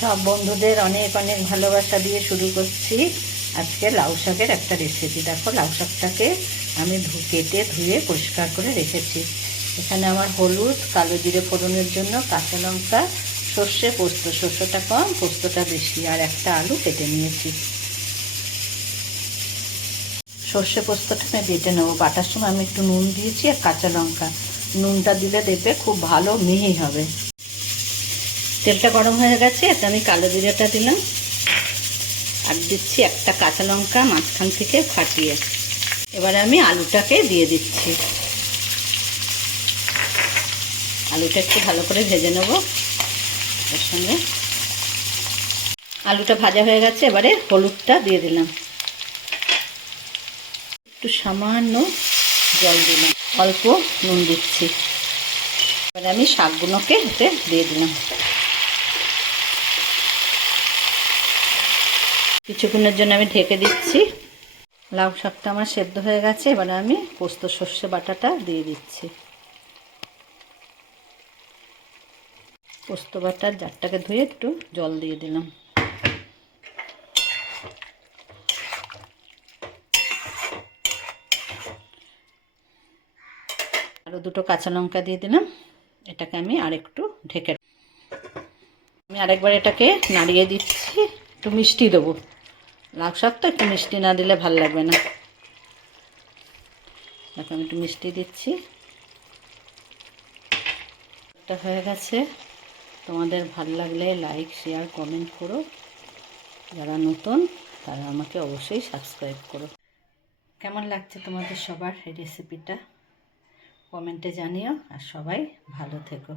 সব বন্ধুদের অনেক অনেক ভালোবাসা দিয়ে শুরু করছি আজকে লাউ শাকের একটা রেসিপি। দেখো, লাউ শাকটাকে আমি কেটে ধুয়ে পরিষ্কার করে রেখেছি। এখানে আমার হলুদ, কালো জিরে ফোড়নের জন্য, কাঁচা লঙ্কা, সর্ষে, পোস্ত, সর্ষেটা কম পোস্তটা বেশি, আর একটা আলু কেটে নিয়েছি। সর্ষে পোস্তটা আমি বেটে নেবো। বাটার সময় আমি একটু নুন দিয়েছি আর কাঁচা লঙ্কা। নুনটা দিলে দেখবে খুব ভালো মিহি হবে। তেলটা গরম হয়ে গেছে, এতে আমি কালো জিরেটা দিলাম আর দিচ্ছি একটা কাঁচা লঙ্কা মাঝখান থেকে ফাটিয়ে। এবারে আমি আলুটাকে দিয়ে দিচ্ছি। আলুটা একটু ভালো করে ভেজে নেব। এর সঙ্গে আলুটা ভাজা হয়ে গেছে, এবারে হলুদটা দিয়ে দিলাম, একটু সামান্য জল দিলাম, অল্প নুন দিচ্ছি। এবারে আমি শাকগুলোকে এতে দিয়ে দিলাম। কিছুক্ষণের জন্য আমি ঢেকে দিচ্ছি। লাউ শাকটা আমার সেদ্ধ হয়ে গেছে, এবারে আমি পোস্ত সর্ষে বাটাটা দিয়ে দিচ্ছি। পোস্ত বাটার জারটাকে ধুয়ে একটু জল দিয়ে দিলাম। আরও দুটো কাঁচা লঙ্কা দিয়ে দিলাম। এটাকে আমি আরেকটু ঢেকে, আমি আরেকবার এটাকে নাড়িয়ে দিচ্ছি। একটু মিষ্টি দেবো, লাউ শাক তো একটু মিষ্টি না দিলে ভাল লাগবে না। এখন একটু মিষ্টি দিচ্ছি। এটা হয়ে গেছে। তোমাদের ভাল লাগলে লাইক, শেয়ার, কমেন্ট করো। যারা নতুন তারা আমাকে অবশ্যই সাবস্ক্রাইব করো। কেমন লাগছে তোমাদের সবার এই রেসিপিটা কমেন্টে জানিও, আর সবাই ভালো থেকো।